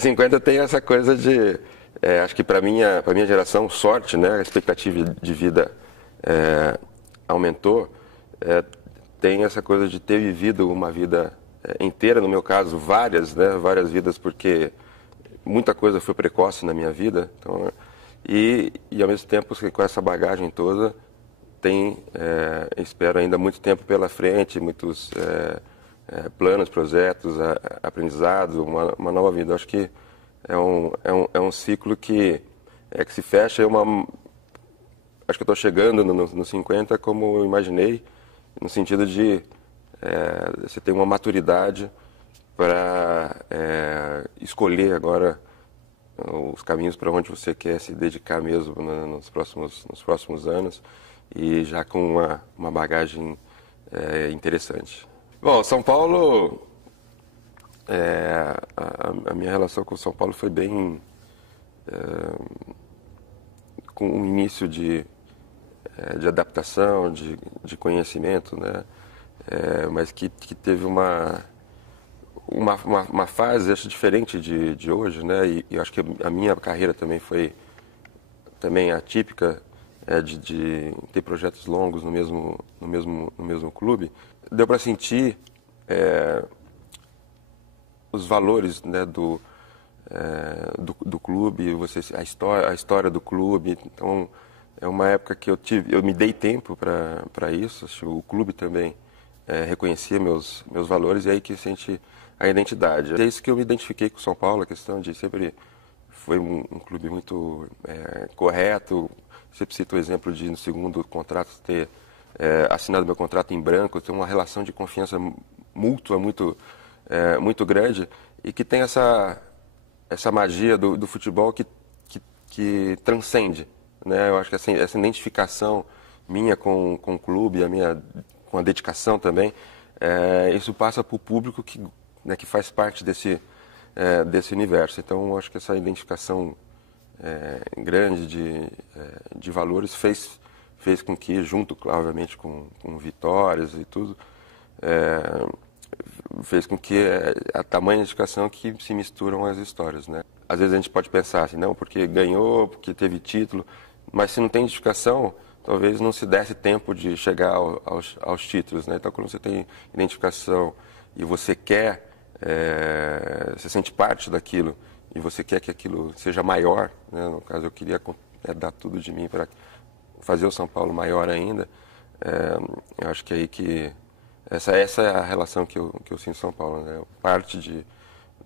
50 tem essa coisa de, acho que para minha geração, sorte, né? A expectativa de vida aumentou. Tem essa coisa de ter vivido uma vida inteira, no meu caso, várias, né? Várias vidas, porque muita coisa foi precoce na minha vida. Então, e ao mesmo tempo, com essa bagagem toda, espero ainda muito tempo pela frente, muitos planos, projetos, aprendizados, uma nova vida. Acho que é um ciclo que se fecha. Acho que eu estou chegando nos 50 como eu imaginei, no sentido de você ter uma maturidade para escolher agora os caminhos para onde você quer se dedicar mesmo nos próximos anos, e já com uma bagagem interessante. Bom, São Paulo, a minha relação com São Paulo foi bem com um início de adaptação, de conhecimento, né? Mas que teve uma fase, acho, diferente de hoje, né? E eu acho que a minha carreira também foi atípica, de ter projetos longos no mesmo clube. Deu para sentir os valores, né, do clube, a história do clube. Então, é uma época que eu me dei tempo para isso. Acho que o clube também reconhecia meus valores, e aí que sente a identidade. É isso que eu me identifiquei com o São Paulo, a questão de sempre foi um clube muito correto. Sempre cito o exemplo de, no segundo contrato, ter assinado meu contrato em branco, ter uma relação de confiança mútua muito grande, e que tem essa magia do futebol que transcende, né? Eu acho que essa identificação minha com o clube, com a dedicação também, isso passa para o público que faz parte desse universo. Então, eu acho que essa identificação grande de valores fez com que, junto, obviamente, com vitórias e tudo, fez com que a tamanha dedicação que se misturam as histórias, né? Às vezes a gente pode pensar assim, não, porque ganhou, porque teve título, mas se não tem dedicação, talvez não se desse tempo de chegar aos títulos, né? Então, quando você tem identificação e você quer, você sente parte daquilo, e você quer que aquilo seja maior, né? No caso, eu queria dar tudo de mim para fazer o São Paulo maior ainda. Eu acho que é aí que essa é a relação que eu sinto em São Paulo, né? Parte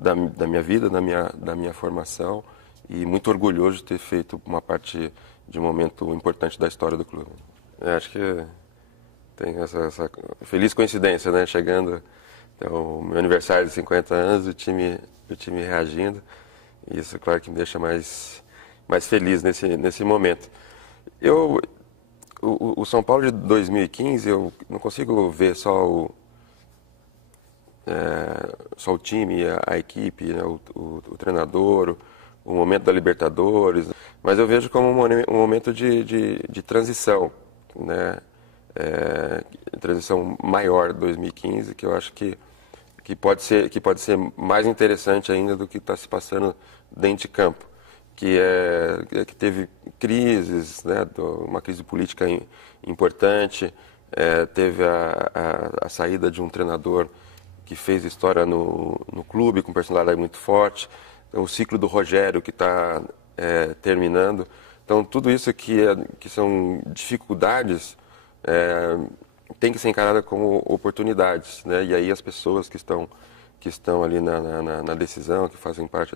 da minha vida, da minha formação, e muito orgulhoso de ter feito uma parte de um momento importante da história do clube. Acho que tem essa feliz coincidência, né? Chegando, então, meu aniversário de 50 anos, o time reagindo. Isso, claro, que me deixa mais feliz nesse momento. O São Paulo de 2015, eu não consigo ver só o time, a equipe, né, o treinador, o momento da Libertadores, mas eu vejo como um momento de transição, né? Transição maior de 2015, que eu acho que pode ser mais interessante ainda do que está se passando dentro de campo, que teve crises, né? Uma crise política importante, teve a saída de um treinador que fez história no clube, com personalidade muito forte, então, o ciclo do Rogério que está terminando. Então, tudo isso que são dificuldades tem que ser encarada como oportunidades, né? E aí as pessoas que estão ali na decisão, que fazem parte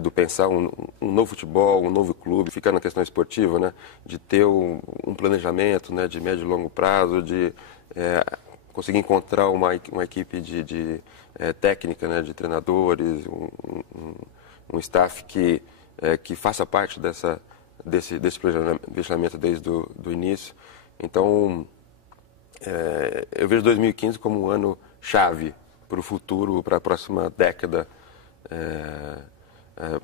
do pensar um novo futebol, um novo clube, fica na questão esportiva, né? De ter um planejamento, né? De médio e longo prazo, de conseguir encontrar uma equipe de técnica, né? De treinadores, um staff que faça parte desse planejamento desde o início. Então, eu vejo 2015 como um ano chave para o futuro, para a próxima década,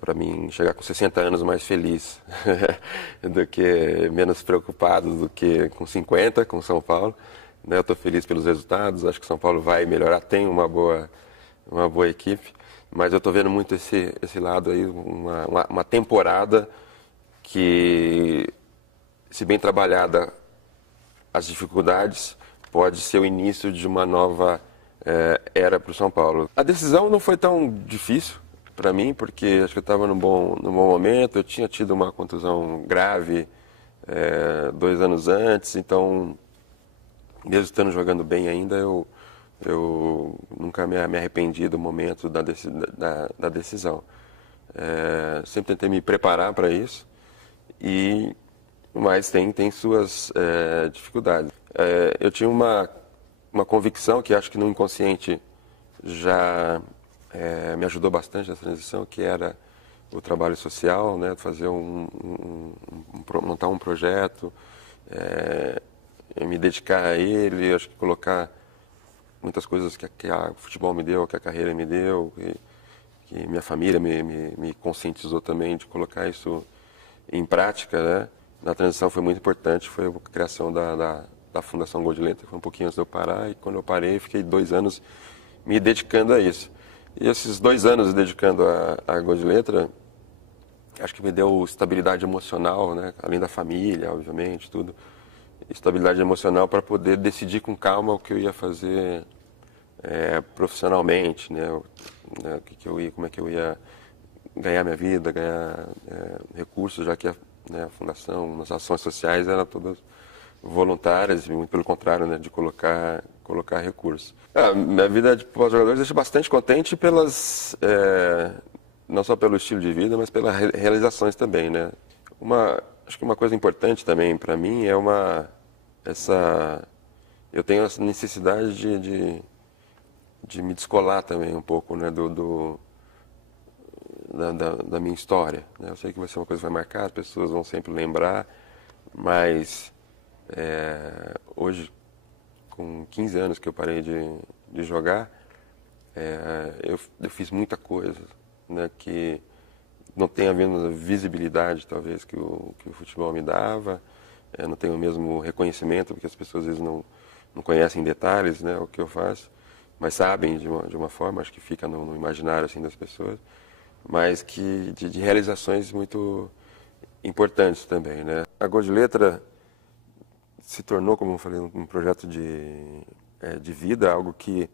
para mim chegar com 60 anos mais feliz do que menos preocupado do que com 50, com São Paulo, né? Eu estou feliz pelos resultados, acho que São Paulo vai melhorar, tem uma boa equipe, mas eu estou vendo muito esse lado aí, uma temporada que, se bem trabalhada, as dificuldades, pode ser o início de uma nova era para o São Paulo. A decisão não foi tão difícil para mim, porque acho que eu estava num bom momento, eu tinha tido uma contusão grave 2 anos antes, então, mesmo estando jogando bem ainda, eu nunca me arrependi do momento da decisão. Sempre tentei me preparar para isso, mas tem suas dificuldades. Eu tinha uma convicção que acho que no inconsciente já me ajudou bastante nessa transição, que era o trabalho social, né, fazer montar um projeto, me dedicar a ele, acho que colocar muitas coisas que o futebol me deu, que a carreira me deu, que minha família me conscientizou também de colocar isso em prática, né? Na transição foi muito importante, foi a criação da Fundação Gol de Letra, foi um pouquinho antes de eu parar, e quando eu parei, fiquei 2 anos me dedicando a isso. E esses 2 anos dedicando a Gol de Letra, acho que me deu estabilidade emocional, né? Além da família, obviamente, tudo. Estabilidade emocional para poder decidir com calma o que eu ia fazer profissionalmente, né? Como é que eu ia ganhar minha vida, ganhar recursos, já que a fundação, as ações sociais eram todas voluntárias, e muito pelo contrário, né, de colocar recursos. Minha vida de pós-jogador deixa bastante contente não só pelo estilo de vida, mas pelas realizações também, né? Acho que uma coisa importante também para mim é eu tenho essa necessidade de me descolar também um pouco, né, da minha história, né? Eu sei que vai ser uma coisa que vai marcar, as pessoas vão sempre lembrar, mas hoje, com 15 anos que eu parei de jogar, eu fiz muita coisa, né, que não tem a mesma visibilidade, talvez, que o futebol me dava, não tenho o mesmo reconhecimento, porque as pessoas às vezes não conhecem em detalhes, né, o que eu faço, mas sabem de uma forma, acho que fica no imaginário assim, das pessoas, mas que de realizações muito importantes também, né? A Gol de Letra se tornou, como eu falei, um projeto de vida, algo que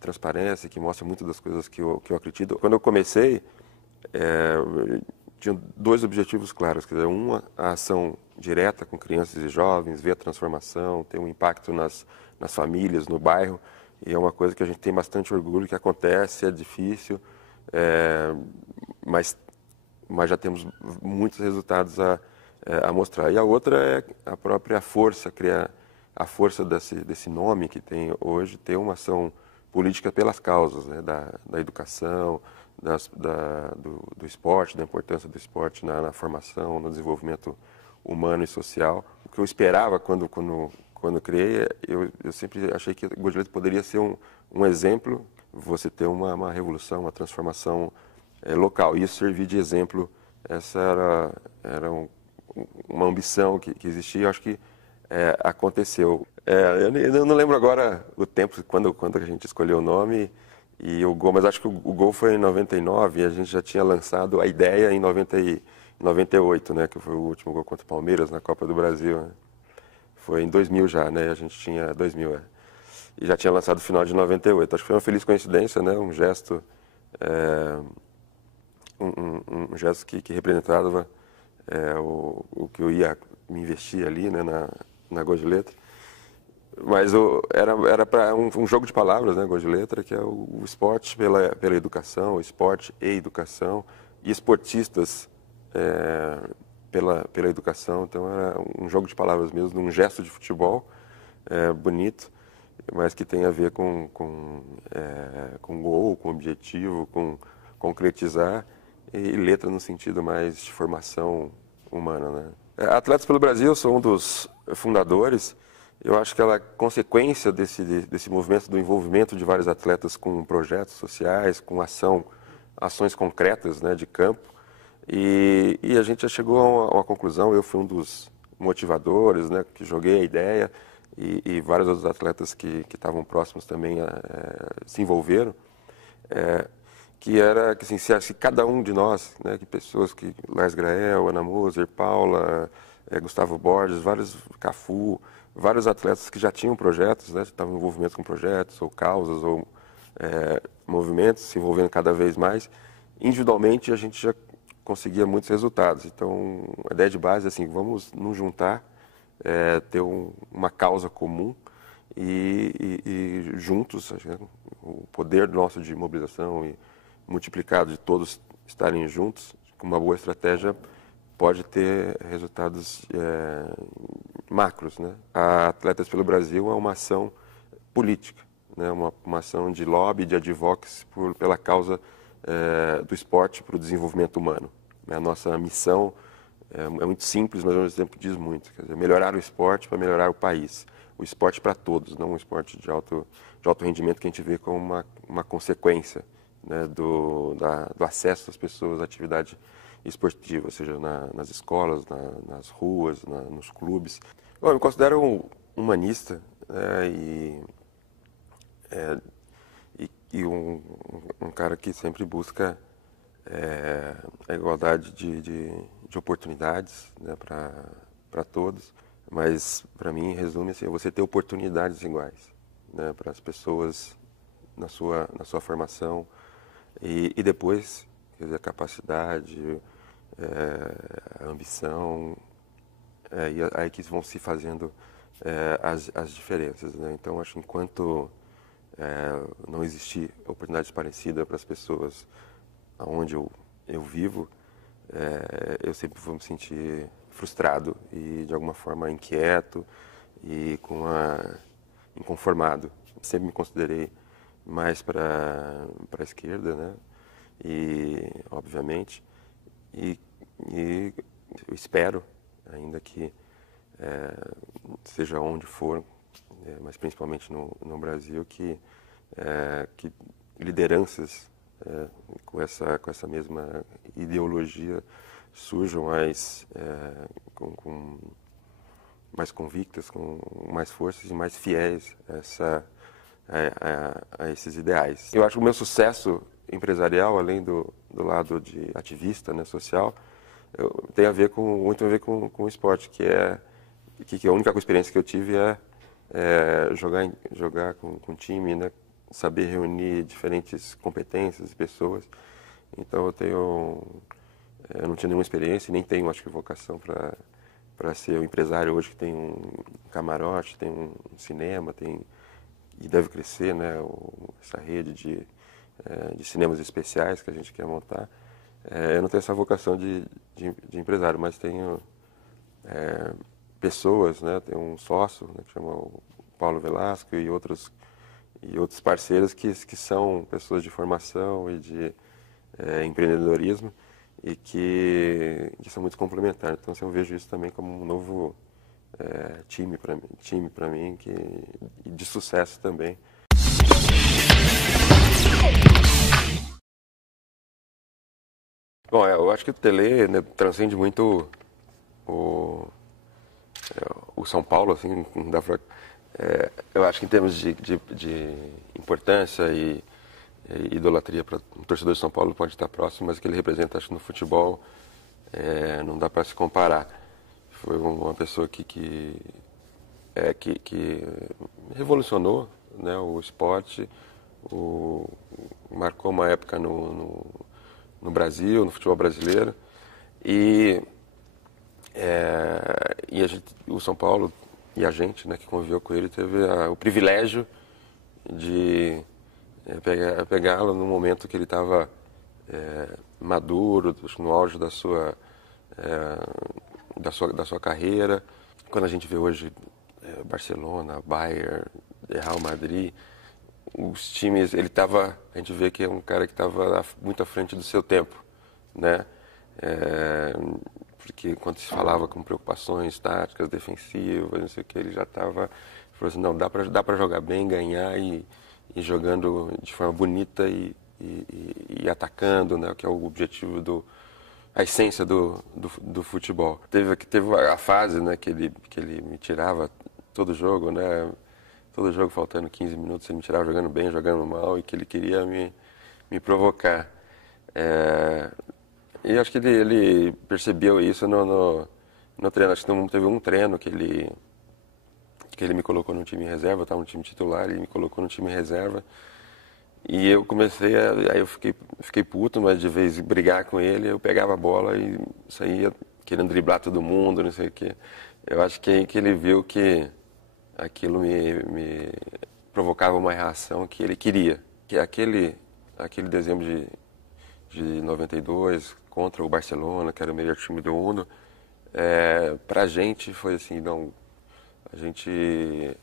transparece, que mostra muito das coisas que eu acredito. Quando eu comecei, tinha 2 objetivos claros, quer dizer, a ação direta com crianças e jovens, ver a transformação, ter um impacto nas famílias, no bairro, e é uma coisa que a gente tem bastante orgulho, que acontece, é difícil, mas já temos muitos resultados a mostrar. E a outra é a própria força, a força desse nome que tem hoje, ter uma ação política pelas causas, né, da educação, do esporte, da importância do esporte na formação, no desenvolvimento humano e social. O que eu esperava quando criei, eu sempre achei que o Gol de Letra poderia ser um exemplo, você ter uma revolução, uma transformação local. E isso servir de exemplo, essa era uma ambição que existia, eu acho que aconteceu. Eu não lembro agora o tempo, quando a gente escolheu o nome e o Gol, mas acho que o Gol foi em 99 e a gente já tinha lançado a ideia em 98, né, que foi o último gol contra o Palmeiras na Copa do Brasil, né? Foi em 2000 já, né, a gente tinha 2000, e já tinha lançado no final de 98. Acho que foi uma feliz coincidência, né, um gesto, um gesto que representava o que eu ia me investir ali, né, na Gol de Letra. Mas era para um jogo de palavras, né, Gol de Letra, que é o esporte pela educação, o esporte e educação, e esportistas pela educação. Então era um jogo de palavras mesmo, um gesto de futebol bonito, mas que tem a ver com gol, com objetivo, com concretizar, e letra no sentido mais de formação humana, né? Atletas pelo Brasil, eu sou um dos fundadores. Eu acho que ela é consequência desse movimento do envolvimento de vários atletas com projetos sociais, com ações concretas, né, de campo. E a gente já chegou a uma conclusão, eu fui um dos motivadores, né, que joguei a ideia, e vários outros atletas que estavam próximos também se envolveram, que era que assim, se cada um de nós, né, que pessoas que Lars Grael, Ana Moser, Paula, Gustavo Borges, vários Cafu, vários atletas que já tinham projetos, né, estavam envolvidos com projetos ou causas ou movimentos, se envolvendo cada vez mais. Individualmente a gente já conseguia muitos resultados. Então a ideia de base é assim, vamos nos juntar, ter uma causa comum e juntos, o poder nosso de mobilização e multiplicado de todos estarem juntos, com uma boa estratégia, pode ter resultados macros, né? A Atletas pelo Brasil é uma ação política, né? Uma ação de lobby, de advocacy pela causa do esporte para o desenvolvimento humano. A nossa missão é muito simples, mas ao mesmo tempo diz muito. Quer dizer, melhorar o esporte para melhorar o país. O esporte para todos, não um esporte de alto rendimento que a gente vê como uma consequência, né, do acesso das pessoas à atividade esportiva, seja nas escolas, nas ruas, nos clubes. Bom, eu me considero um humanista, né, e um cara que sempre busca a igualdade de oportunidades, né, para todos. Mas, para mim, resume assim, você ter oportunidades iguais, né, para as pessoas na sua formação e depois, quer dizer, a capacidade, a ambição, e aí que vão se fazendo as diferenças, né? Então, acho que enquanto não existir oportunidades parecidas para as pessoas aonde eu vivo, eu sempre vou me sentir frustrado e de alguma forma inquieto e inconformado. Sempre me considerei mais para a esquerda, né? E obviamente eu espero ainda que seja onde for, mas principalmente no Brasil, que lideranças com essa mesma ideologia surjam com mais convictas, com mais forças e mais fiéis a esses ideais. Eu acho que o meu sucesso empresarial, além do lado de ativista, né, social, tem muito a ver com o esporte, que a única experiência que eu tive é jogar com time, né, saber reunir diferentes competências e pessoas. Então eu não tinha nenhuma experiência, nem tenho, acho que, vocação para ser um empresário hoje que tem um camarote, tem um cinema, e deve crescer, né, essa rede de cinemas especiais que a gente quer montar. Eu não tenho essa vocação de empresário, mas tenho pessoas, né, tenho um sócio, né, que chama o Paulo Velasco e outros parceiros que são pessoas de formação e de empreendedorismo e que são muito complementares. Então, assim, eu vejo isso também como um novo time para mim e de sucesso também. Bom, eu acho que o Tele, né, transcende muito o São Paulo, assim, não dá pra, eu acho que em termos de importância e idolatria para o torcedor de São Paulo pode estar próximo, mas o que ele representa, acho que no futebol não dá para se comparar. Foi uma pessoa que revolucionou, né, o esporte, marcou uma época no Brasil, no futebol brasileiro, e o São Paulo e a gente, né, que conviveu com ele, teve o privilégio de pegá-lo no momento que ele estava maduro, no auge da sua carreira. Quando a gente vê hoje Barcelona, Bayern, Real Madrid, os times, a gente vê que é um cara que estava muito à frente do seu tempo, né? Porque quando se falava com preocupações táticas, defensivas, não sei o que, ele já falou assim, não, dá para jogar bem, ganhar e jogando de forma bonita e atacando, né? Que é o objetivo a essência do futebol. Teve a fase, né, que ele me tirava todo jogo, né? Todo jogo faltando 15 minutos, ele me tirava jogando bem, jogando mal, e que ele queria me me provocar. E acho que ele percebeu isso no treino. Acho que teve um treino que ele me colocou no time reserva, eu estava no time titular, ele me colocou no time reserva. E eu aí eu fiquei puto, mas de vez em brigar com ele, eu pegava a bola e saía querendo driblar todo mundo, não sei o quê. Eu acho que aí que ele viu que aquilo me provocava uma reação que ele queria. Que aquele dezembro de 92 contra o Barcelona, que era o melhor time do mundo, pra gente foi assim, não, a gente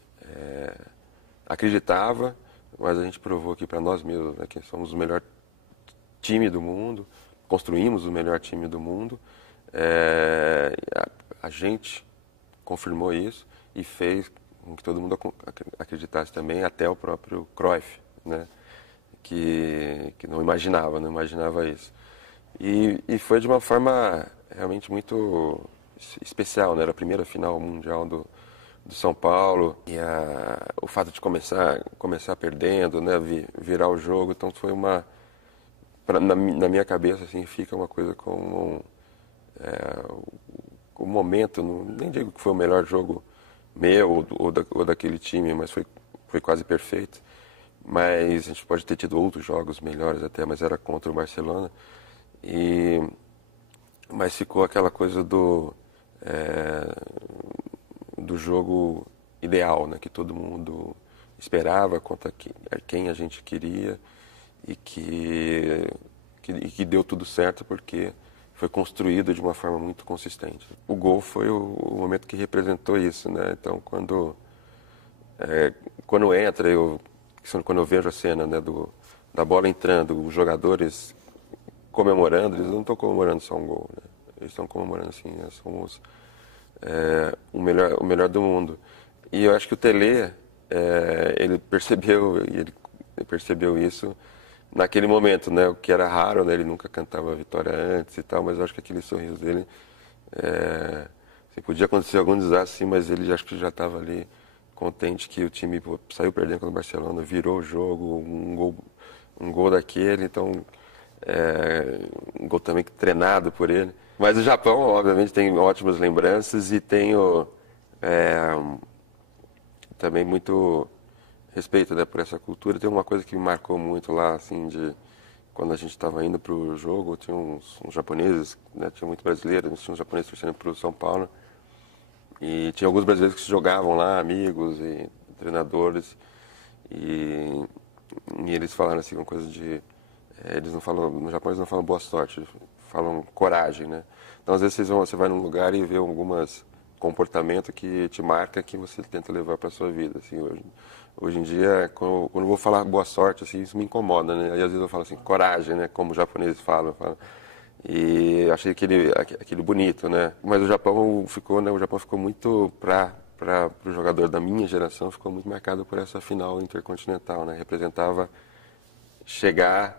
acreditava, mas a gente provou aqui para nós mesmos, né, que somos o melhor time do mundo, construímos o melhor time do mundo. A gente confirmou isso e fez com que todo mundo acreditasse também, até o próprio Cruyff, né, que não imaginava isso. E foi de uma forma realmente muito especial, né? Era a primeira final mundial do São Paulo e o fato de começar perdendo, né? Virar o jogo, então foi na minha cabeça assim fica uma coisa como o momento, nem digo que foi o melhor jogo meu ou daquele time, mas foi quase perfeito. Mas a gente pode ter tido outros jogos melhores até, mas era contra o Barcelona. Mas ficou aquela coisa do jogo ideal, né, que todo mundo esperava, contra quem a gente queria e que deu tudo certo porque foi construído de uma forma muito consistente. O gol foi o momento que representou isso, né? Então quando entra, quando eu vejo a cena, né, da bola entrando, os jogadores comemorando, eles não estão comemorando só um gol, né? Eles estão comemorando assim, né? Somos o melhor do mundo. E eu acho que o Tele, ele percebeu isso naquele momento, né? O que era raro, né? Ele nunca cantava a vitória antes e tal, mas eu acho que aquele sorriso dele, assim, podia acontecer algum desastre, sim, mas ele acho que já estava ali contente que o time saiu perdendo contra o Barcelona, virou o jogo, um gol daquele, então um gol também treinado por ele. Mas o Japão, obviamente, tem ótimas lembranças e tenho também muito respeito, né, por essa cultura. Tem uma coisa que me marcou muito lá, assim, quando a gente estava indo para o jogo, tinha uns japoneses, né, tinha muito brasileiro, tinha uns japoneses torcendo para o São Paulo. E tinha alguns brasileiros que se jogavam lá, amigos e treinadores. E eles falaram assim, uma coisa de... eles não falam, no Japão eles não falam boa sorte, falam coragem, né? Então às vezes você vai num lugar e vê alguns comportamentos que te marca, que você tenta levar para sua vida. Assim, hoje em dia, quando eu vou falar boa sorte, assim, isso me incomoda, né? Aí às vezes eu falo assim, coragem, né? Como os japoneses falam. E achei aquele bonito, né? Mas o Japão ficou muito para o jogador da minha geração, ficou muito marcado por essa final intercontinental, né? Representava chegar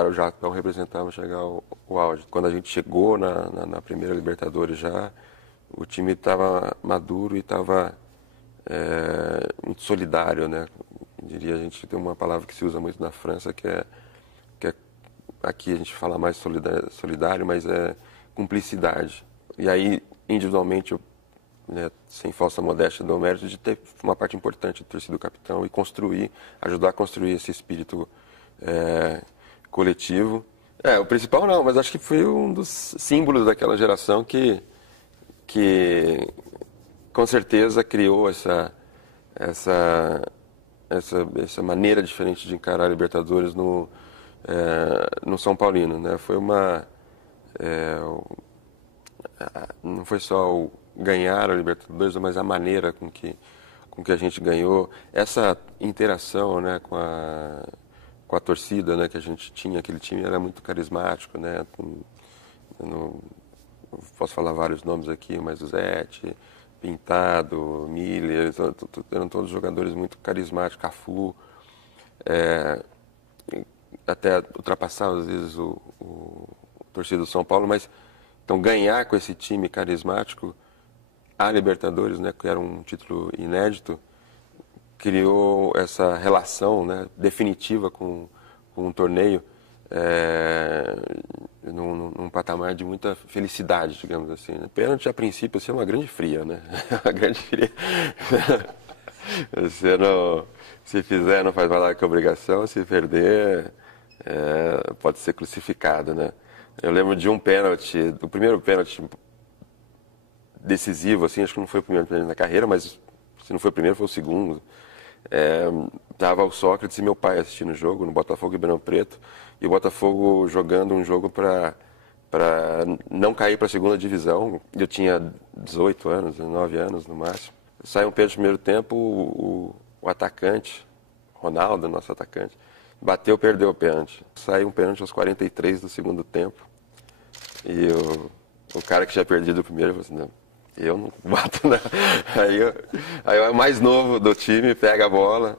ao Japão, representava chegar ao auge. Quando a gente chegou na primeira Libertadores já, o time estava maduro e estava muito solidário, né? Eu diria, a gente tem uma palavra que se usa muito na França, que é aqui a gente fala mais solidário, mas é cumplicidade. E aí, individualmente, eu, né, sem falsa modéstia, dou mérito de ter uma parte importante de ter sido capitão e ajudar a construir esse espírito coletivo. O principal não, mas acho que foi um dos símbolos daquela geração que com certeza criou essa maneira diferente de encarar a Libertadores no São Paulino, né? Foi não foi só o ganhar a Libertadores, mas a maneira com que a gente ganhou, essa interação, né, com a torcida, né, que a gente tinha, aquele time era muito carismático, né? Eu posso falar vários nomes aqui, mas o Zete, Pintado, Miller, eram todos jogadores muito carismáticos, Cafu, até ultrapassar às vezes o torcida do São Paulo, mas então ganhar com esse time carismático a Libertadores, né, que era um título inédito, criou essa relação, né, definitiva com com um torneio num patamar de muita felicidade, digamos assim. Né? Pênalti, a princípio, assim, é uma grande fria, né? Uma grande fria. Você não, se fizer, não faz mais nada que obrigação. Se perder, pode ser crucificado, né? Eu lembro de um pênalti, do primeiro pênalti decisivo, assim, acho que não foi o primeiro pênalti na carreira, mas se não foi o primeiro, foi o segundo. Tava o Sócrates e meu pai assistindo o jogo no Botafogo e Ribeirão Preto, e o Botafogo jogando um jogo para não cair para a segunda divisão. Eu tinha 18 anos, 19 anos no máximo. Sai um pênalti no primeiro tempo, o atacante, Ronaldo, nosso atacante, bateu, perdeu o pênalti. Sai um pênalti aos 43 do segundo tempo. E o cara que tinha perdido o primeiro falou assim, não, eu não bato não. Aí o mais novo do time pega a bola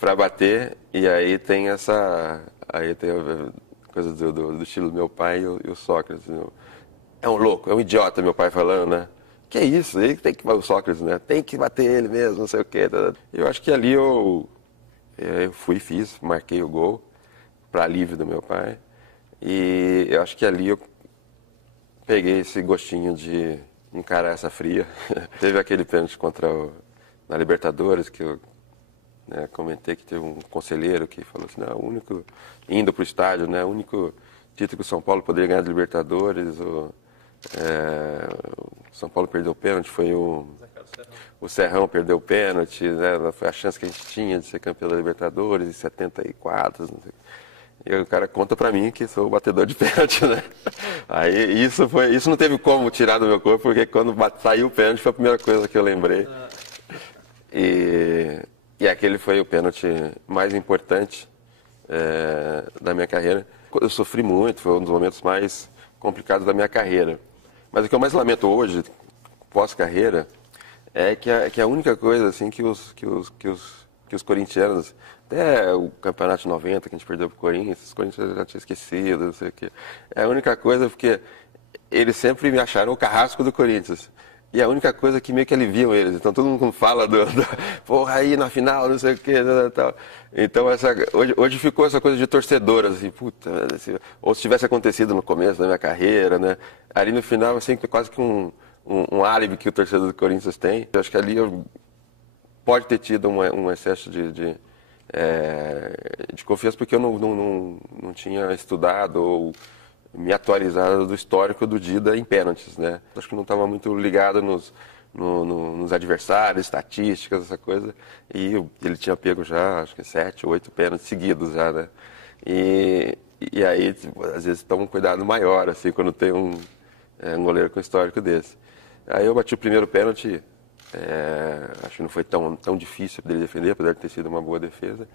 para bater, e aí tem aí tem a coisa do estilo do meu pai e o Sócrates. É um louco, é um idiota, meu pai falando, né? Que é isso, ele tem que, o Sócrates, né? Tem que bater ele mesmo, não sei o quê. Eu acho que ali eu fui, fiz, marquei o gol para alívio do meu pai. E eu acho que ali eu peguei esse gostinho de encarar essa fria. Teve aquele pênalti na Libertadores, que eu comentei que teve um conselheiro que falou assim, não, o único, indo para o estádio, né, o único título que o São Paulo poderia ganhar de Libertadores, o São Paulo perdeu o pênalti, foi o Serrão perdeu o pênalti, né, foi a chance que a gente tinha de ser campeão da Libertadores em 74, não sei. E o cara conta pra mim que sou o batedor de pênalti, né? Aí isso não teve como tirar do meu corpo, porque quando saiu o pênalti foi a primeira coisa que eu lembrei. E aquele foi o pênalti mais importante da minha carreira. Eu sofri muito, foi um dos momentos mais complicados da minha carreira. Mas o que eu mais lamento hoje, pós-carreira, é que a única coisa assim que os corintianos, até o campeonato de 90 que a gente perdeu pro Corinthians, os corintianos já tinham esquecido, não sei o quê. É a única coisa porque eles sempre me acharam o carrasco do Corinthians. E é a única coisa que meio que aliviam eles. Então todo mundo fala porra, aí na final, não sei o quê, tal. Então hoje ficou essa coisa de torcedor, assim, puta, ou se tivesse acontecido no começo da minha carreira, né? Ali no final, assim, quase que um álibi que o torcedor do Corinthians tem. Eu acho que ali pode ter tido um excesso de confiança, porque eu não tinha estudado ou me atualizado do histórico do Dida em pênaltis, né? Acho que não estava muito ligado nos adversários, estatísticas, essa coisa. E ele tinha pego já, acho que 7 ou 8 pênaltis seguidos já, né? E aí, tipo, às vezes, toma um cuidado maior, assim, quando tem um goleiro com histórico desse. Aí eu bati o primeiro pênalti, acho que não foi tão difícil dele defender, apesar de ter sido uma boa defesa.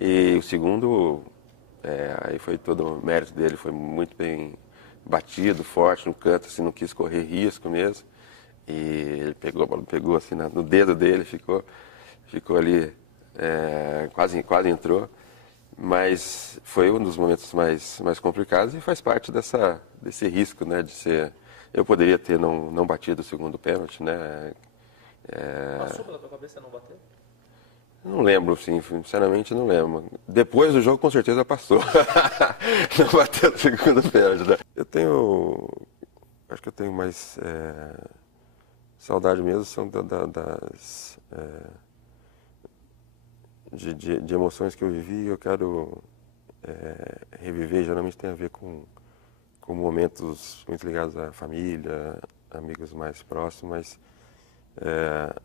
E o segundo, aí foi todo o mérito dele, foi muito bem batido, forte no canto, assim, não quis correr risco mesmo. E ele pegou a bola, pegou assim no dedo dele, ficou ali, quase entrou. Mas foi um dos momentos mais complicados e faz parte desse risco, né, de ser... Eu poderia ter não batido o segundo pênalti, né? Passou pela tua cabeça não bater? Não lembro, sim, sinceramente não lembro. Depois do jogo, com certeza passou. Não bateu o segundo pênalti, né? Acho que eu tenho mais saudade mesmo, são de emoções que eu vivi. Eu quero reviver, geralmente tem a ver com momentos muito ligados à família, amigos mais próximos, mas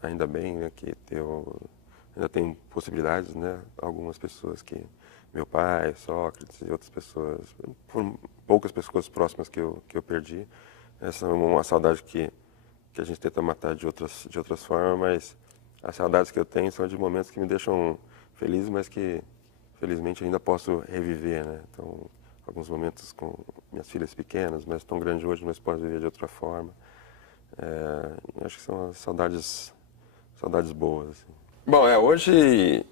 ainda bem, né, que ainda tem possibilidades, né? Algumas pessoas meu pai, Sócrates e outras pessoas, poucas pessoas próximas que eu perdi. Essa é uma saudade que a gente tenta matar de outras formas, mas as saudades que eu tenho são de momentos que me deixam feliz, mas que felizmente ainda posso reviver, né? Então, alguns momentos com minhas filhas pequenas, mas tão grandes hoje, mas posso viver de outra forma. Acho que são as saudades boas. Assim. Bom, hoje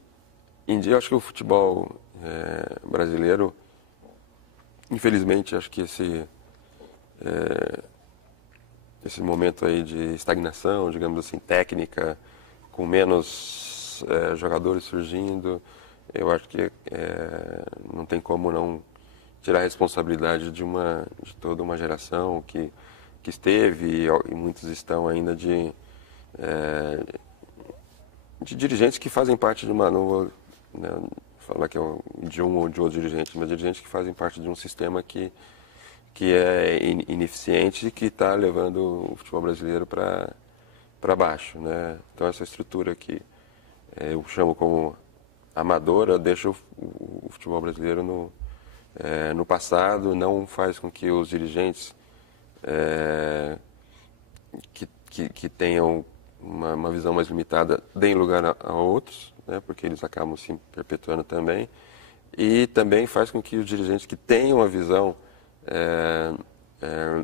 em dia, acho que o futebol brasileiro, infelizmente, acho que esse momento aí de estagnação, digamos assim, técnica, com menos jogadores surgindo, Eu acho que não tem como não tirar a responsabilidade de toda uma geração que esteve e muitos estão ainda de dirigentes que fazem parte de uma, não vou, né, falar que é de um ou de outro dirigente, mas dirigentes que fazem parte de um sistema que é ineficiente e que está levando o futebol brasileiro para baixo, né? Então essa estrutura que eu chamo como amadora deixa o futebol brasileiro no passado, não faz com que os dirigentes que tenham uma visão mais limitada deem lugar a outros, né? Porque eles acabam se perpetuando também, e também faz com que os dirigentes que tenham uma visão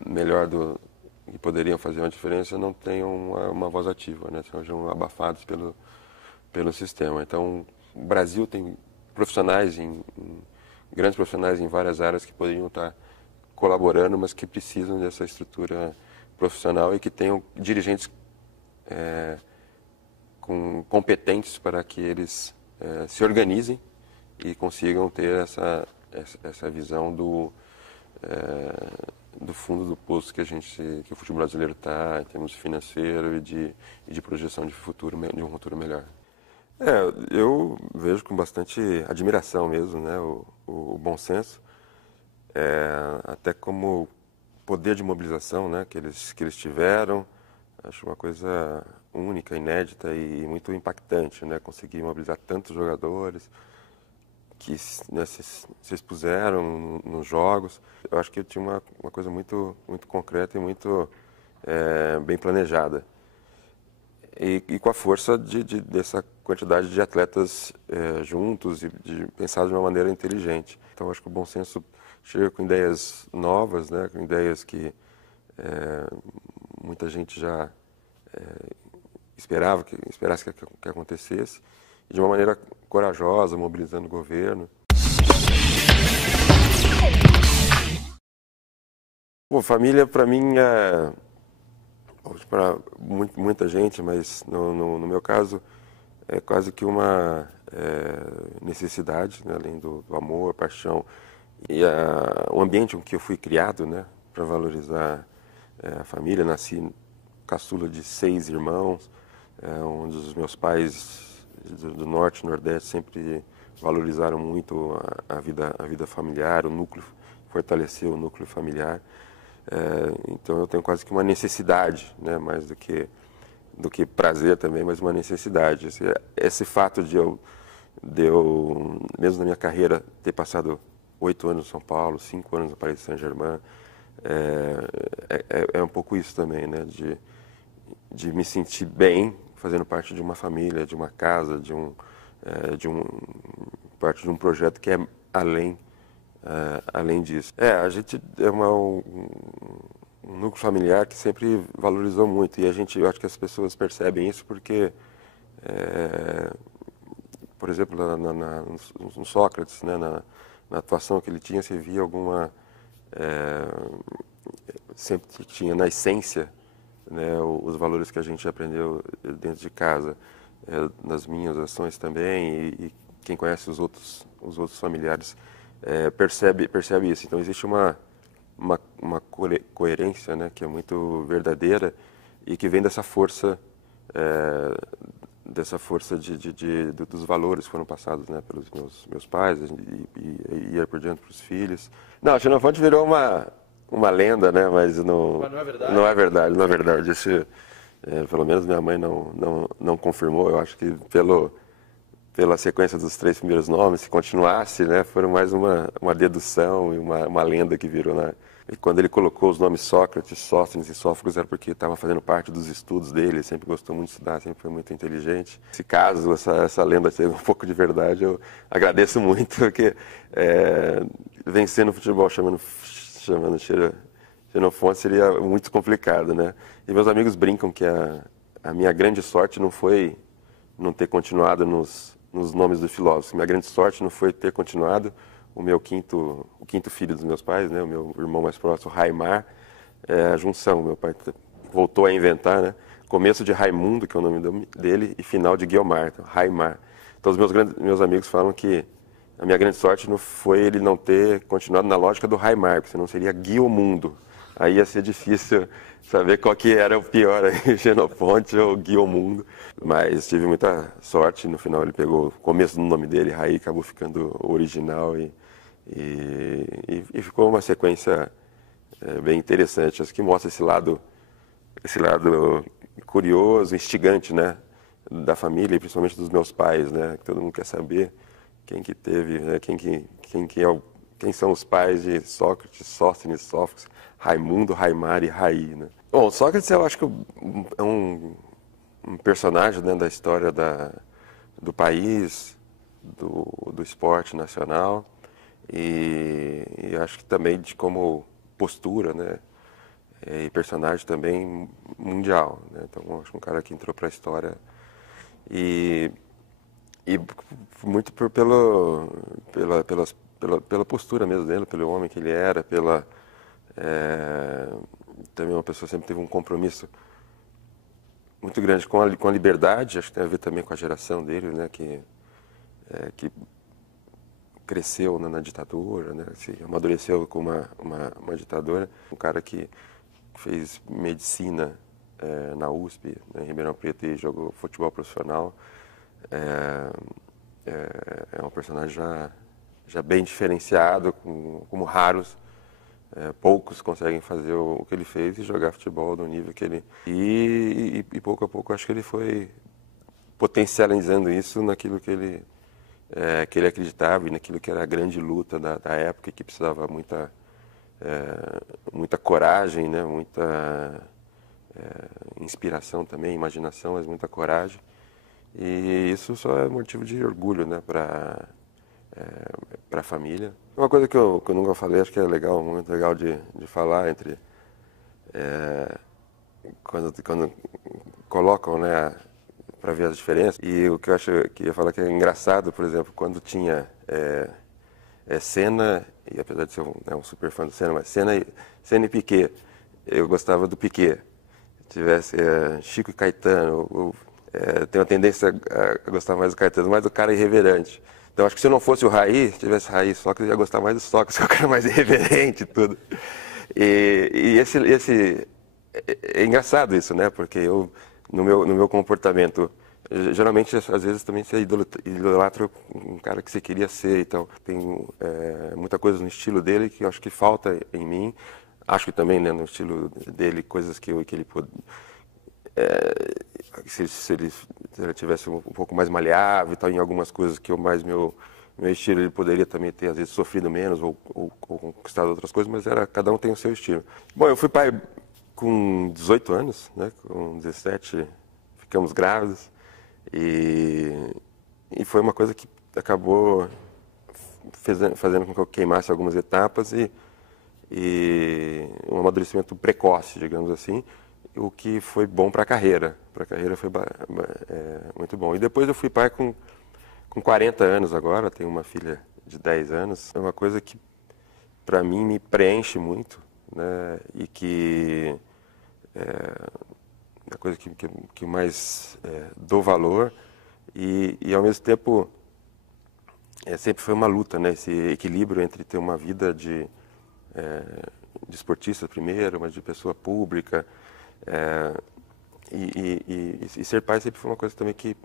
melhor que poderiam fazer uma diferença não tenham uma voz ativa, né? Sejam abafados pelo sistema. Então, o Brasil tem profissionais, grandes profissionais em várias áreas que poderiam estar colaborando, mas que precisam dessa estrutura profissional e que tenham dirigentes competentes para que eles se organizem e consigam ter essa visão do fundo do poço que o futebol brasileiro está em termos financeiro e de projeção de futuro, de um futuro melhor. Eu vejo com bastante admiração mesmo, né, o bom senso, até como poder de mobilização, né, que eles tiveram. Acho uma coisa única, inédita e muito impactante, né, conseguir mobilizar tantos jogadores que, né, se expuseram nos jogos. Eu acho que tinha uma coisa muito, muito concreta e muito bem planejada. E com a força dessa quantidade de atletas juntos e pensados de uma maneira inteligente. Então, acho que o bom senso chega com ideias novas, né, com ideias que muita gente já esperasse que acontecesse, e de uma maneira corajosa, mobilizando o governo. Bom, família, para mim, para muita gente, mas no meu caso, é quase que uma necessidade, né, além do amor, a paixão e o ambiente em que eu fui criado, né, para valorizar a família. Nasci caçula de 6 irmãos, onde os meus pais do norte e nordeste sempre valorizaram muito a vida familiar, o núcleo, fortaleceu o núcleo familiar. Então eu tenho quase que uma necessidade, né, mais do que prazer também, mas uma necessidade. Esse fato de eu, mesmo na minha carreira, ter passado 8 anos em São Paulo, 5 anos no Paris Saint-Germain, é um pouco isso também, né, de me sentir bem fazendo parte de uma família, de uma casa, parte de um projeto que é além disso. A gente é um núcleo familiar que sempre valorizou muito, e eu acho que as pessoas percebem isso porque, por exemplo, no Sócrates, né, na atuação que ele tinha, você via sempre tinha na essência, né, os valores que a gente aprendeu dentro de casa, nas minhas ações também, e quem conhece os outros familiares percebe isso. Então existe uma coerência, né, que é muito verdadeira e que vem dessa força dos valores que foram passados, né, pelos meus pais e ir por diante para os filhos. Não, a Xenofonte virou uma lenda, né, mas não é verdade. Não é verdade. Isso, pelo menos minha mãe não confirmou. Eu acho que pela sequência dos 3 primeiros nomes, se continuasse, né, foram mais uma dedução e uma lenda que virou, né? E quando ele colocou os nomes Sócrates, Sóstenes e Sófocles, era porque estava fazendo parte dos estudos dele. Ele sempre gostou muito de estudar, sempre foi muito inteligente. Se caso essa lenda teve um pouco de verdade, eu agradeço muito, porque vencer no futebol chamando Xenofonte seria muito complicado, né? E meus amigos brincam que a minha grande sorte não foi não ter continuado nos nomes dos filósofos. Minha grande sorte não foi ter continuado o quinto filho dos meus pais, né? O meu irmão mais próximo, Raimar, a junção. Meu pai voltou a inventar, né? Começo de Raimundo, que é o nome dele, e final de Guiomar, então, Raimar. Então todos meus amigos falam que a minha grande sorte não foi ele não ter continuado na lógica do Raimar, porque senão seria Guiomundo. Aí ia ser difícil saber qual que era o pior, aí, Genofonte ou Guiomundo. Mas tive muita sorte, no final ele pegou o começo do nome dele, Raí, acabou ficando original e ficou uma sequência bem interessante. Acho que mostra esse lado curioso, instigante, né, da família e principalmente dos meus pais, né, que todo mundo quer saber quem que teve, né, quem são os pais de Sócrates, Sóstenes, Sófocles, Raimundo, Raimar e Raí, né? Bom, Sócrates eu acho que é um personagem, né, da história do país, do esporte nacional e acho que também de como postura, né, e personagem também mundial, né? Então acho que um cara que entrou para a história e muito pela postura mesmo dele, pelo homem que ele era, também uma pessoa que sempre teve um compromisso muito grande com a liberdade, acho que tem a ver também com a geração dele, né, que cresceu, né, na ditadura, né, se amadureceu com uma ditadura, um cara que fez medicina na USP, né, em Ribeirão Preto, e jogou futebol profissional. É um personagem já bem diferenciado, como raros. Poucos conseguem fazer o que ele fez e jogar futebol no nível que ele... E pouco a pouco acho que ele foi potencializando isso naquilo que ele acreditava e naquilo que era a grande luta da época, que precisava muita coragem, né? Muita inspiração também, imaginação, mas muita coragem. E isso só é motivo de orgulho, né, para a família. Uma coisa que eu nunca falei, acho que é legal, muito legal de falar quando colocam, né, para ver as diferenças. E o que eu acho que ia falar que é engraçado, por exemplo, quando tinha Senna, e apesar de ser um super fã do Senna, mas Senna e Piquet, eu gostava do Piquet. Tivesse Chico e Caetano, tenho a tendência a gostar mais do Caetano, mais do cara irreverente. Então acho que se eu não fosse o Raí, se tivesse Raí e Sócrates, eu ia gostar mais do Sócrates, que é o cara mais irreverente e tudo. E é engraçado isso, né? Porque eu, no meu comportamento, geralmente às vezes também você idolatra um cara que você queria ser, então tem muita coisa no estilo dele que eu acho que falta em mim. Acho que também, né, no estilo dele, coisas que ele pode... se ele tivesse um pouco mais maleável e tal, em algumas coisas que meu estilo, ele poderia também ter, às vezes, sofrido menos ou conquistado outras coisas, mas cada um tem o seu estilo. Bom, eu fui pai com 18 anos, né, com 17 ficamos grávidos e foi uma coisa que acabou fazendo com que eu queimasse algumas etapas e um amadurecimento precoce, digamos assim, o que foi bom para a carreira. Para a carreira foi muito bom. E depois eu fui pai com 40 anos agora, tenho uma filha de 10 anos. É uma coisa que, para mim, me preenche muito, né? E que é a coisa que mais dou valor. E, ao mesmo tempo, sempre foi uma luta, né? Esse equilíbrio entre ter uma vida de esportista primeiro, mas de pessoa pública. E ser pai sempre foi uma coisa também que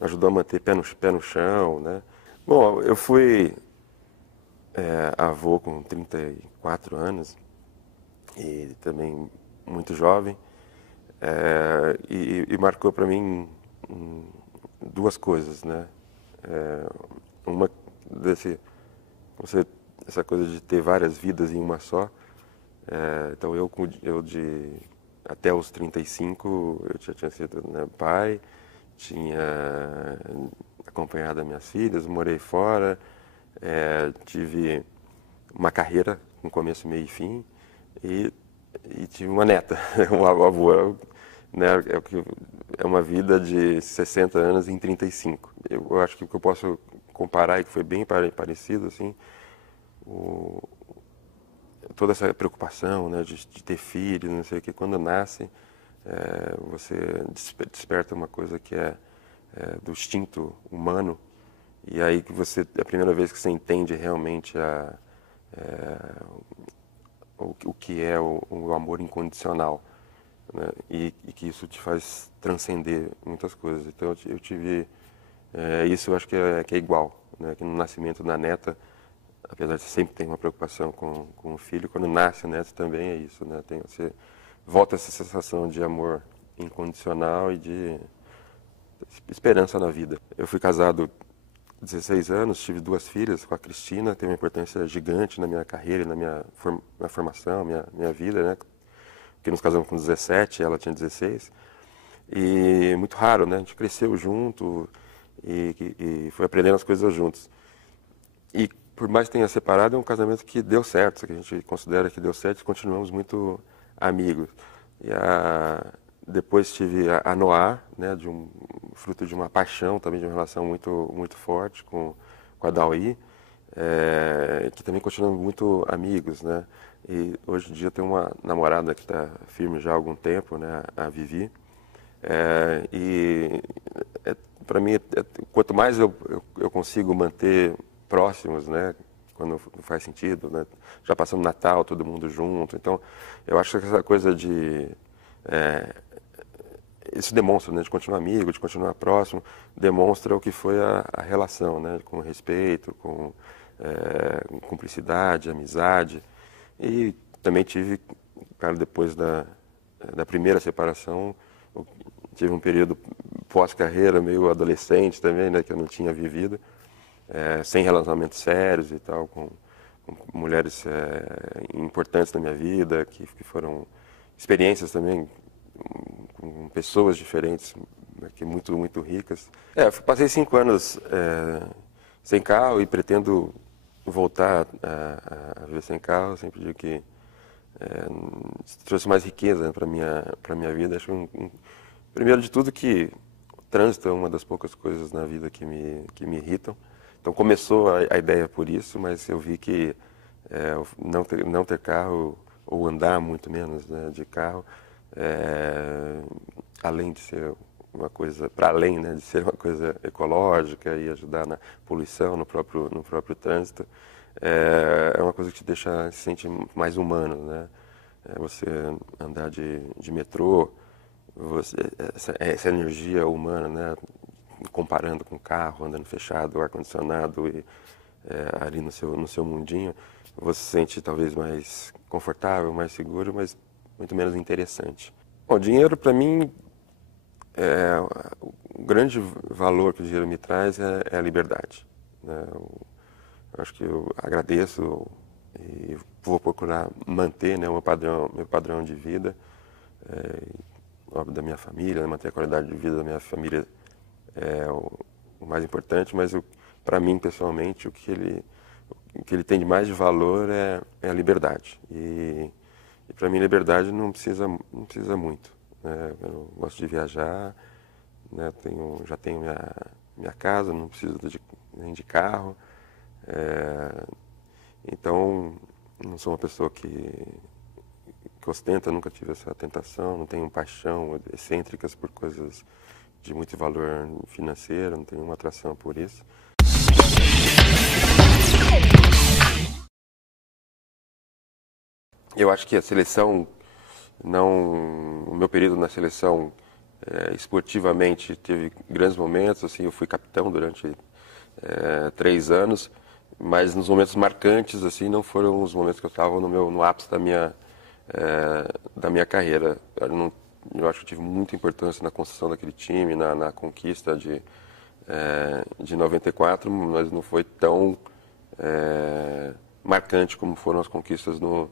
ajudou a manter pé no chão, né? Bom, eu fui avô com 34 anos e também muito jovem, e marcou para mim duas coisas, né? Uma essa coisa de ter várias vidas em uma só. Então eu até os 35 eu já tinha sido, né, pai, tinha acompanhado as minhas filhas, morei fora, tive uma carreira com começo, meio e fim e tive uma neta, uma avó, né, é uma vida de 60 anos em 35. Eu acho que o que eu posso comparar e que foi bem parecido, assim, toda essa preocupação, né, de ter filhos, não sei o que, quando nasce, você desperta uma coisa que é do instinto humano, e aí que é a primeira vez que você entende realmente o que é o amor incondicional, né? E que isso te faz transcender muitas coisas. Então eu tive isso, eu acho que é igual, né? Que no nascimento da neta, apesar de sempre ter uma preocupação com o filho, quando nasce a neta também é isso, né? Você volta essa sensação de amor incondicional e de esperança na vida. Eu fui casado 16 anos, tive 2 filhas com a Cristina, tem uma importância gigante na minha carreira, na minha formação, minha vida, né? Porque nos casamos com 17, ela tinha 16. E muito raro, né? A gente cresceu junto e foi aprendendo as coisas juntos. E por mais que tenha separado, é um casamento que deu certo, que a gente considera que deu certo e continuamos muito amigos. Depois tive a Noá, né, fruto de uma paixão, também de uma relação muito forte com a Daui, que também continuamos muito amigos, né? E hoje em dia tenho uma namorada que está firme já há algum tempo, né, a Vivi. Para mim, quanto mais eu consigo manter próximos, né, quando faz sentido, né, já passamos Natal, todo mundo junto. Então, eu acho que essa coisa de isso demonstra, né, de continuar amigo, de continuar próximo, demonstra o que foi a relação, né, com respeito, com cumplicidade, amizade. E também tive, cara, depois da primeira separação, tive um período pós-carreira, meio adolescente também, né, que eu não tinha vivido, sem relacionamentos sérios e tal, com mulheres importantes na minha vida, que foram experiências também com pessoas diferentes, que muito ricas. Passei 5 anos sem carro e pretendo voltar a viver sem carro. Sempre digo que trouxe mais riqueza, né, para minha vida. Acho primeiro de tudo que o trânsito é uma das poucas coisas na vida que me irritam. Então começou a ideia por isso, mas eu vi que não ter carro ou andar muito menos, né, de carro, além de ser uma coisa, para além, né, de ser uma coisa ecológica e ajudar na poluição, no próprio trânsito, é uma coisa que te deixa, se sente mais humano, né? Você andar de metrô, essa energia humana, né, comparando com o carro, andando fechado, ar-condicionado e ali no seu mundinho, você se sente talvez mais confortável, mais seguro, mas muito menos interessante. Bom, o dinheiro para mim, o grande valor que o dinheiro me traz é a liberdade, né? Eu acho que eu agradeço e vou procurar manter, né, meu padrão de vida, óbvio, da minha família, né, manter a qualidade de vida da minha família é o mais importante, mas para mim, pessoalmente, o que ele tem de mais de valor é a liberdade. E para mim, liberdade não precisa muito, né? Eu gosto de viajar, né? Já tenho minha casa, não preciso nem de carro. Então, não sou uma pessoa que ostenta, nunca tive essa tentação, não tenho paixão excêntricas por coisas de muito valor financeiro, não tenho uma atração por isso. Eu acho que a seleção, o meu período na seleção, esportivamente, teve grandes momentos. Assim, eu fui capitão durante 3 anos, mas nos momentos marcantes, assim, não foram os momentos que eu estava no ápice da minha carreira. Eu acho que tive muita importância na construção daquele time, na conquista de 94, mas não foi tão marcante como foram as conquistas no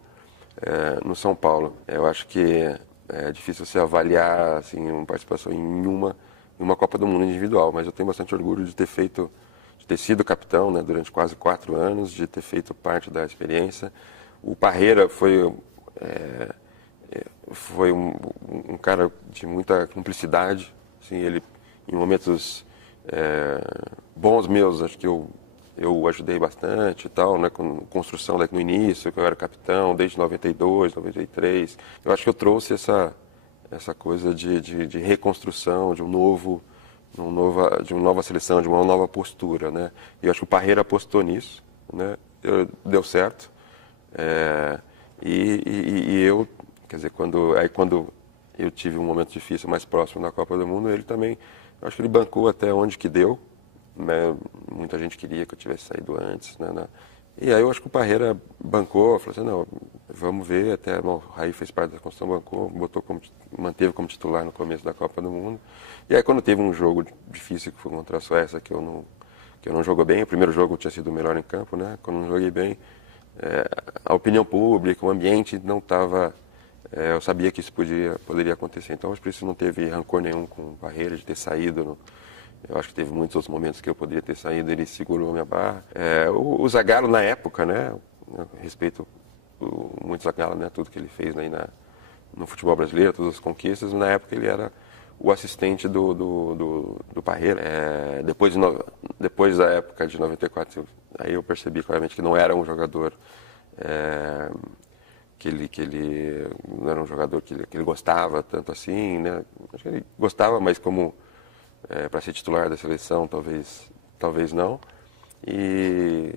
São Paulo. Eu acho que é difícil você avaliar assim, uma participação em uma Copa do Mundo individual, mas eu tenho bastante orgulho de ter sido capitão, né, durante quase 4 anos, de ter feito parte da experiência. O Parreira foi um cara de muita cumplicidade. Assim, ele, em momentos bons meus, acho que eu ajudei bastante e tal, né, com construção no início, que eu era capitão, desde 92, 93. Eu acho que eu trouxe essa coisa de reconstrução, de um novo de uma nova seleção, de uma nova postura, né? E eu acho que o Parreira apostou nisso, né? Deu certo. E eu, quer dizer, quando eu tive um momento difícil mais próximo da Copa do Mundo, ele também, eu acho que ele bancou até onde que deu, né? Muita gente queria que eu tivesse saído antes, né? E aí eu acho que o Parreira bancou, falou assim, não, vamos ver, até, bom, o Raí fez parte da construção, bancou, manteve como titular no começo da Copa do Mundo. E aí quando teve um jogo difícil, que foi contra a Suécia, que eu não joguei bem, o primeiro jogo tinha sido o melhor em campo, né? Quando não joguei bem, a opinião pública, o ambiente não estava... eu sabia que isso poderia acontecer, então por isso não teve rancor nenhum com o Parreira de ter saído. Eu acho que teve muitos outros momentos que eu poderia ter saído, ele segurou a minha barra. O Zagallo na época, né? Eu respeito muito o Zagallo, né? Tudo que ele fez aí no futebol brasileiro, todas as conquistas. Na época ele era o assistente do Parreira. Depois da época de 94, aí eu percebi claramente que não era um jogador que ele não era um jogador que ele gostava tanto assim, né? Acho que ele gostava, mas como para ser titular da seleção, talvez não. E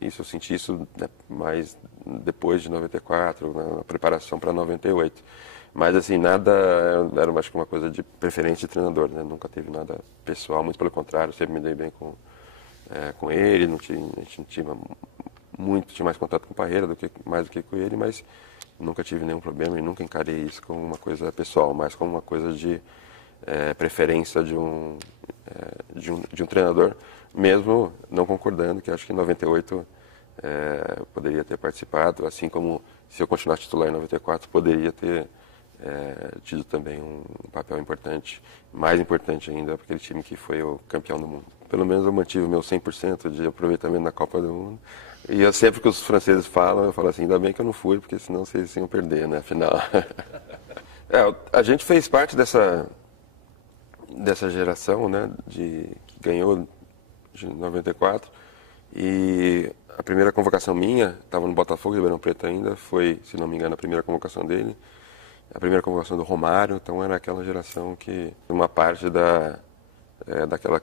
isso eu senti isso, né, mais depois de 94, na preparação para 98. Mas assim, nada, era acho que uma coisa de preferência de treinador, né? Nunca teve nada pessoal, muito pelo contrário, sempre me dei bem com ele, a gente não tinha mais contato com o Parreira mais do que com ele, mas nunca tive nenhum problema e nunca encarei isso como uma coisa pessoal, mas como uma coisa de preferência de um treinador, mesmo não concordando, que acho que em 98 poderia ter participado, assim como se eu continuasse titular em 94, poderia ter tido também um papel importante, mais importante ainda, para aquele time que foi o campeão do mundo. Pelo menos eu mantive o meu 100% de aproveitamento na Copa do Mundo. E eu sempre que os franceses falam, eu falo assim, ainda bem que eu não fui, porque senão vocês iam perder, né, afinal. A gente fez parte dessa geração, né, que ganhou de 94, e a primeira convocação minha, estava no Botafogo de Ribeirão Preto ainda, foi, se não me engano, a primeira convocação dele, a primeira convocação do Romário, então era aquela geração que, uma parte daquela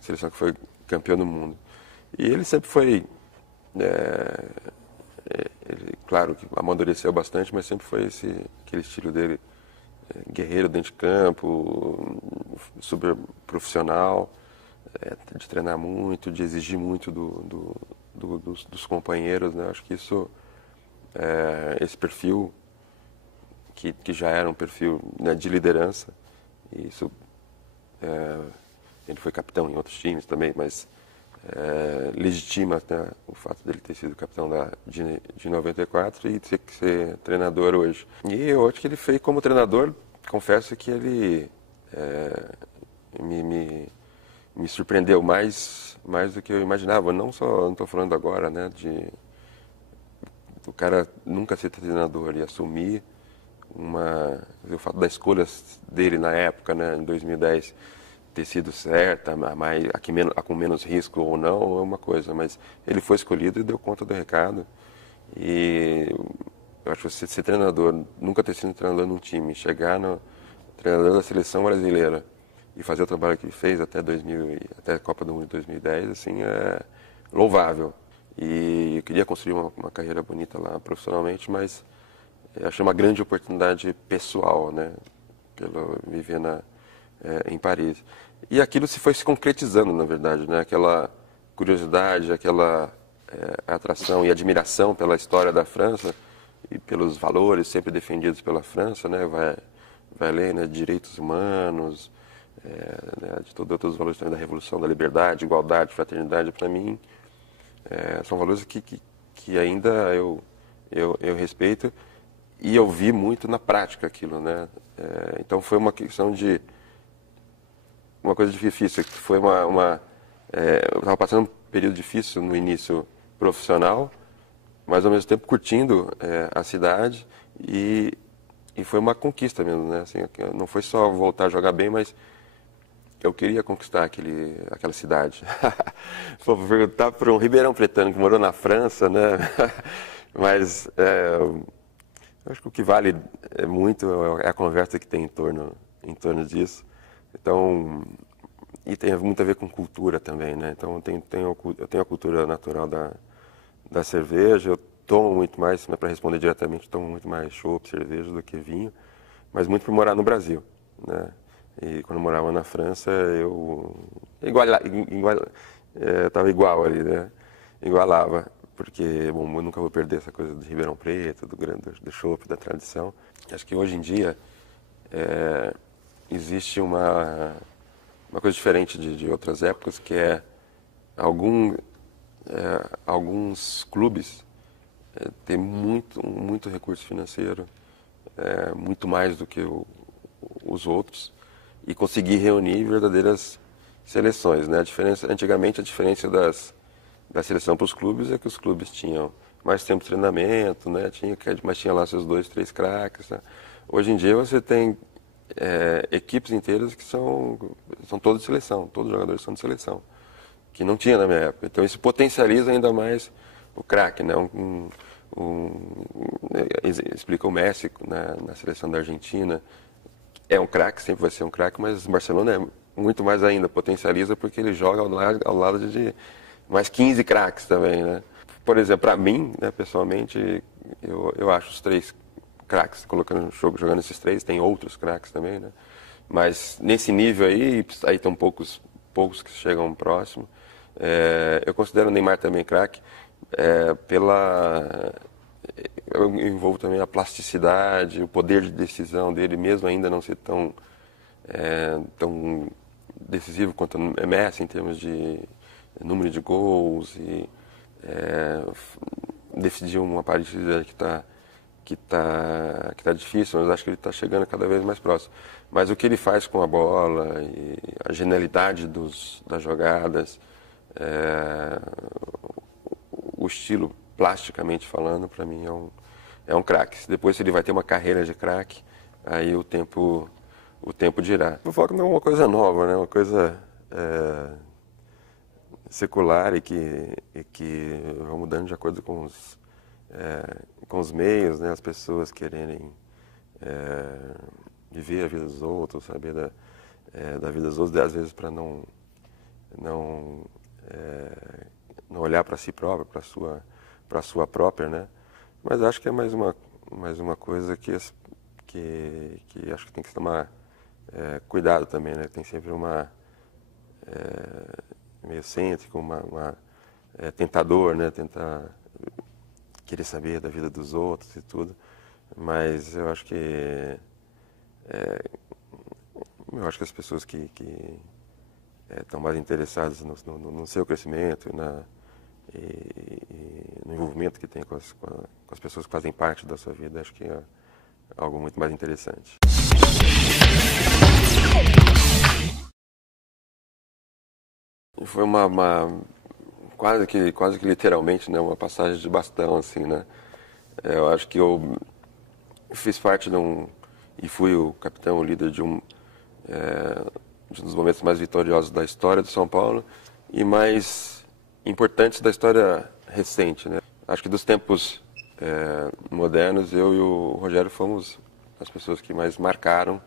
seleção que foi campeão do mundo. E ele sempre foi, ele, claro que amadureceu bastante, mas sempre foi aquele estilo dele, guerreiro dentro de campo, super profissional, de treinar muito, de exigir muito dos companheiros, né? Acho que esse perfil, que já era um perfil, né, de liderança, e isso, ele foi capitão em outros times também, mas legitima, né, o fato dele ter sido capitão de 94 e ter que ser treinador hoje. E eu acho que ele fez como treinador, confesso que ele me surpreendeu mais do que eu imaginava. Não estou falando agora, né, do cara nunca ser treinador e assumir o fato da escolha dele na época, né, em 2010, ter sido certa, a com menos risco ou não, é uma coisa, mas ele foi escolhido e deu conta do recado. E eu acho que você ser treinador, nunca ter sido treinador num time, chegar no treinador da seleção brasileira e fazer o trabalho que ele fez até a Copa do Mundo de 2010, assim, é louvável. E eu queria construir uma carreira bonita lá profissionalmente, mas eu achei uma grande oportunidade pessoal, né, pelo viver em Paris. E aquilo se foi se concretizando, na verdade, né, aquela curiosidade, aquela atração e admiração pela história da França e pelos valores sempre defendidos pela França, né, vai além, né, de direitos humanos, né, de todos os valores também da Revolução, da liberdade, igualdade, fraternidade, para mim, são valores que ainda eu respeito. E eu vi muito na prática aquilo, né? Então foi uma questão de uma coisa difícil, que foi eu estava passando um período difícil no início profissional, mas ao mesmo tempo curtindo a cidade e foi uma conquista mesmo, né? Assim, não foi só voltar a jogar bem, mas eu queria conquistar aquela cidade. Vou perguntar para um ribeirão pretano que morou na França, né? Mas eu acho que o que vale muito é a conversa que tem em torno disso. Então, e tem muito a ver com cultura também, né? Então eu tenho a cultura natural da cerveja, eu tomo muito mais, para responder diretamente, tomo muito mais chopp, cerveja do que vinho, mas muito por morar no Brasil, né? E quando eu morava na França, eu estava igual ali, né? Igualava, porque, bom, eu nunca vou perder essa coisa do Ribeirão Preto, do chopp, da tradição. Acho que hoje em dia existe uma coisa diferente de outras épocas, que é alguns clubes têm muito recurso financeiro, muito mais do que os outros, e conseguir reunir verdadeiras seleções, né? Antigamente, a diferença da seleção para os clubes é que os clubes tinham mais tempo de treinamento, né? Mas tinha lá seus 2, 3 craques, né? Hoje em dia você tem equipes inteiras que são todas de seleção, todos os jogadores são de seleção, que não tinha na minha época. Então isso potencializa ainda mais o craque, né? Explica o Messi na seleção da Argentina, é um craque, sempre vai ser um craque, mas o Barcelona é muito mais ainda, potencializa porque ele joga ao lado de mais 15 craques também, né? Por exemplo, para mim, né, pessoalmente, eu acho os 3 craques, jogando esses 3, tem outros craques também, né? Mas nesse nível aí estão poucos que chegam próximo. Eu considero o Neymar também craque, eu envolvo também a plasticidade, o poder de decisão dele, mesmo ainda não ser tão decisivo quanto o Messi em termos de número de gols e decidir uma partida que tá difícil, mas acho que ele está chegando cada vez mais próximo. Mas o que ele faz com a bola e a genialidade das jogadas, o estilo, plasticamente falando, para mim é um craque. Depois, se ele vai ter uma carreira de craque, aí o tempo dirá. O foco não é uma coisa nova, né? Uma coisa secular e que vai mudando de acordo com os meios, né? As pessoas quererem viver a vida dos outros, saber da vida dos outros, às vezes para não olhar para si próprio, para sua própria, né? Mas acho que é mais uma coisa que acho que tem que tomar cuidado também, né? Tem sempre meio excêntrico, tentador, né? Tentar querer saber da vida dos outros e tudo, mas eu acho que as pessoas que estão mais interessadas no seu crescimento e no envolvimento que tem com as pessoas que fazem parte da sua vida, acho que é algo muito mais interessante. Foi quase que literalmente, né, uma passagem de bastão, assim, né? Eu acho que eu fiz parte e fui o capitão, o líder de um dos momentos mais vitoriosos da história do São Paulo e mais importantes da história recente, né? Acho que dos tempos modernos, eu e o Rogério fomos as pessoas que mais marcaram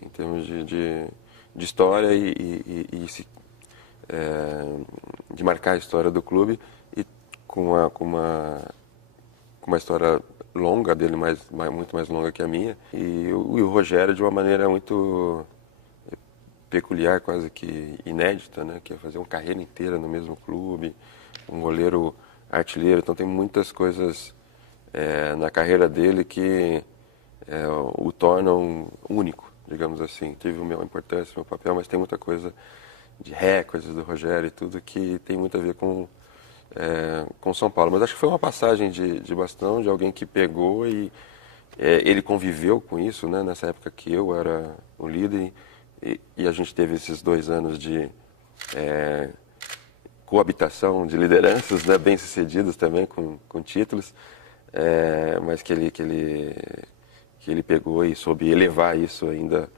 em termos de história de marcar a história do clube, e com uma história longa dele, muito mais longa que a minha, e o Rogério de uma maneira muito peculiar, quase que inédita, né? Que é fazer uma carreira inteira no mesmo clube, um goleiro artilheiro. Então tem muitas coisas na carreira dele que o tornam único, digamos assim. Teve a minha importância, o meu papel, mas tem muita coisa de recordes do Rogério e tudo que tem muito a ver com São Paulo. Mas acho que foi uma passagem de bastão de alguém que pegou e ele conviveu com isso, né? Nessa época que eu era o líder, e a gente teve esses 2 anos de coabitação de lideranças, né? Bem sucedidas também com títulos, mas que ele pegou e soube elevar isso ainda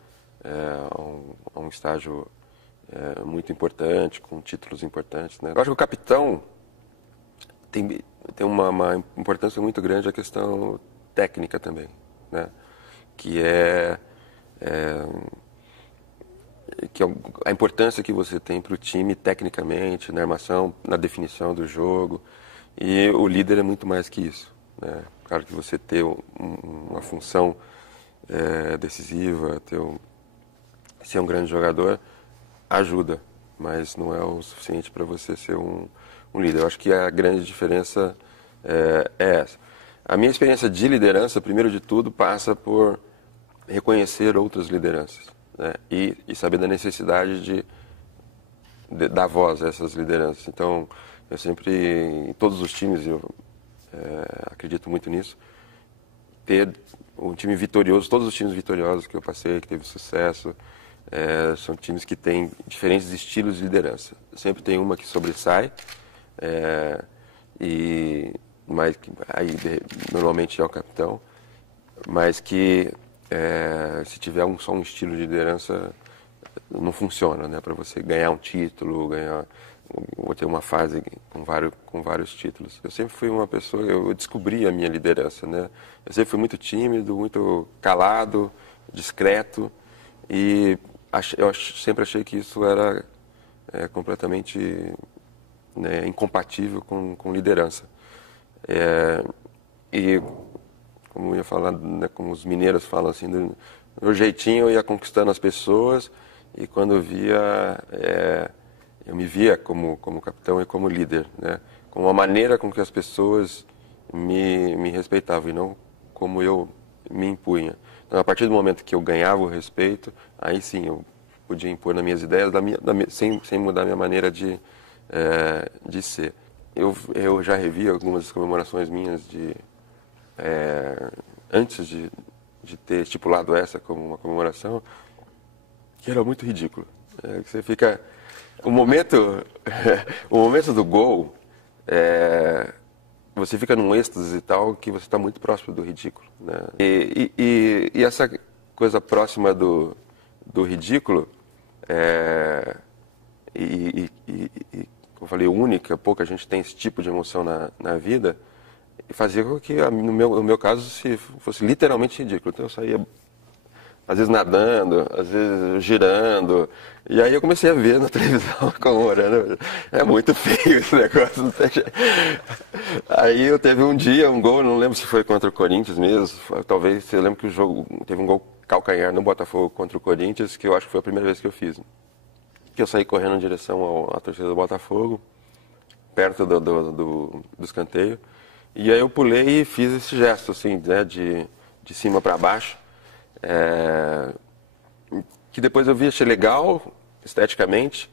a um estágio muito importante, com títulos importantes, né? Eu acho que o capitão tem uma importância muito grande a questão técnica também, né? Que a importância que você tem para o time tecnicamente, na armação, na definição do jogo. E o líder é muito mais que isso, né? Claro que você ter uma função decisiva, ser um grande jogador, ajuda, mas não é o suficiente para você ser um líder. Eu acho que a grande diferença é essa. A minha experiência de liderança, primeiro de tudo, passa por reconhecer outras lideranças, né? E saber da necessidade de dar voz a essas lideranças. Então, eu sempre, em todos os times, eu acredito muito nisso, ter um time vitorioso, todos os times vitoriosos que eu passei, que teve sucesso, são times que têm diferentes estilos de liderança. Sempre tem uma que sobressai, mas aí normalmente é o capitão, mas que se tiver só um estilo de liderança não funciona, né? Para você ganhar um título, ou ter uma fase com vários títulos. Eu sempre fui uma pessoa, eu descobri a minha liderança, né? Eu sempre fui muito tímido, muito calado, discreto, e eu sempre achei que isso era completamente, né, incompatível com liderança. E como eu ia falar, né, como os mineiros falam assim, do meu jeitinho eu ia conquistando as pessoas, e quando eu me via como capitão e como líder, né? Com uma maneira com que as pessoas me respeitavam e não como eu me impunha. Então, a partir do momento que eu ganhava o respeito, aí sim eu podia impor nas minhas ideias, sem mudar a minha maneira de ser. Eu já revi algumas comemorações minhas antes de ter estipulado essa como uma comemoração, que era muito ridículo. Você fica... O momento do gol, você fica num êxtase e tal, que você está muito próximo do ridículo, né? E essa coisa próxima do ridículo, como eu falei, única, pouca gente tem esse tipo de emoção na vida, e fazia com que, no meu caso, fosse literalmente ridículo. Então eu saía, às vezes nadando, às vezes girando. E aí eu comecei a ver na televisão comemorando. É muito feio esse negócio, não tem jeito. Aí eu teve um dia, um gol, não lembro se foi contra o Corinthians mesmo. Talvez você lembre que o jogo teve um gol calcanhar no Botafogo contra o Corinthians, que eu acho que foi a primeira vez que eu fiz. Que eu saí correndo em direção à torcida do Botafogo, perto do escanteio. E aí eu pulei e fiz esse gesto, assim, né, de cima para baixo. Que depois eu vi, achei legal, esteticamente,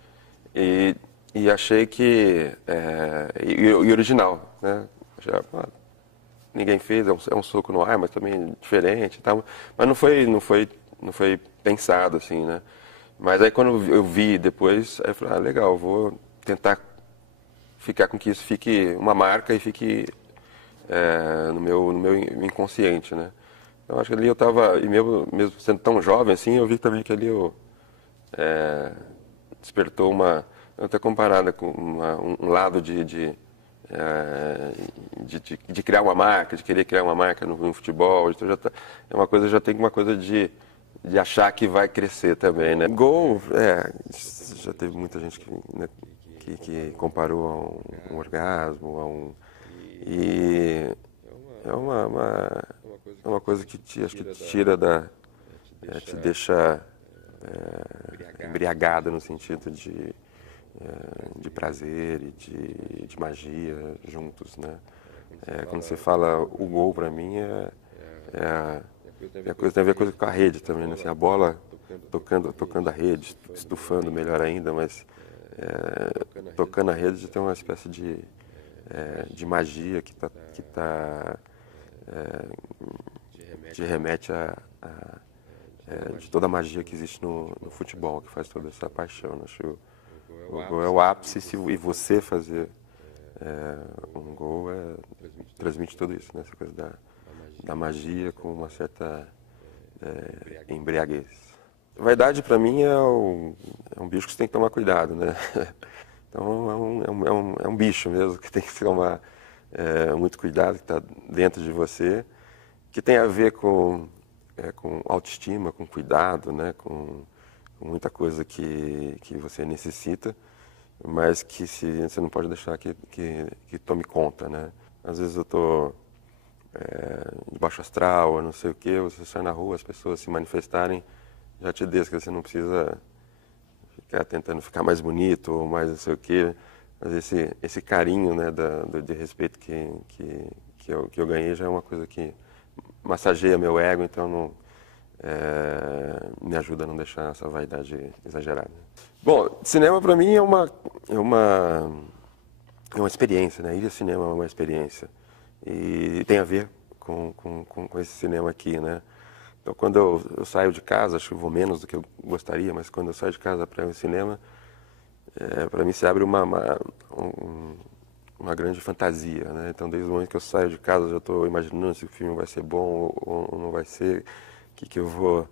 e achei que... e original, né? Ninguém fez, é um soco no ar, mas também diferente e tal. Mas não foi pensado, assim, né? Mas aí quando eu vi depois, aí eu falei, legal, vou tentar ficar com que isso fique uma marca e fique no meu inconsciente, né? Então acho que ali eu estava, e mesmo sendo tão jovem assim, eu vi também que ali eu despertou até comparada com um lado de criar uma marca, de querer criar uma marca no futebol. Então já tem uma coisa de achar que vai crescer também, né? Gol, já teve muita gente que comparou a um orgasmo, e é uma coisa que acho que te tira te deixa embriagado no sentido de prazer e de magia juntos, né? Quando você fala o gol, para mim, tem a ver com a rede também, né? Assim, a bola tocando a rede, estufando melhor ainda, mas tocando a rede tem uma espécie de magia que te remete de toda a magia que existe no futebol, que faz toda essa paixão. Acho que o gol é o ápice, e você fazer um gol transmite tudo isso, né? Essa coisa da magia com uma certa embriaguez. Vaidade, para mim, é um bicho que você tem que tomar cuidado, né? Então é um bicho mesmo que tem que tomar muito cuidado, que está dentro de você, que tem a ver com autoestima, com cuidado, né? Com muita coisa que você necessita, mas que você não pode deixar que tome conta, né? Às vezes eu estou de baixo astral, ou não sei o quê, você sai na rua, as pessoas se manifestarem, já te diz que você não precisa ficar tentando ficar mais bonito ou mais não sei o quê. Mas esse carinho, né, de respeito que eu ganhei já é uma coisa que massageia meu ego, então não, me ajuda a não deixar essa vaidade exagerada. Bom, cinema para mim é uma experiência, né? Ir ao cinema é uma experiência. E tem a ver com esse cinema aqui, né? Então, quando eu saio de casa, acho que vou menos do que eu gostaria, mas quando eu saio de casa para ir ao cinema, para mim se abre uma grande fantasia, né? Então, desde o momento que eu saio de casa, eu já estou imaginando se o filme vai ser bom ou não vai ser, o que eu vou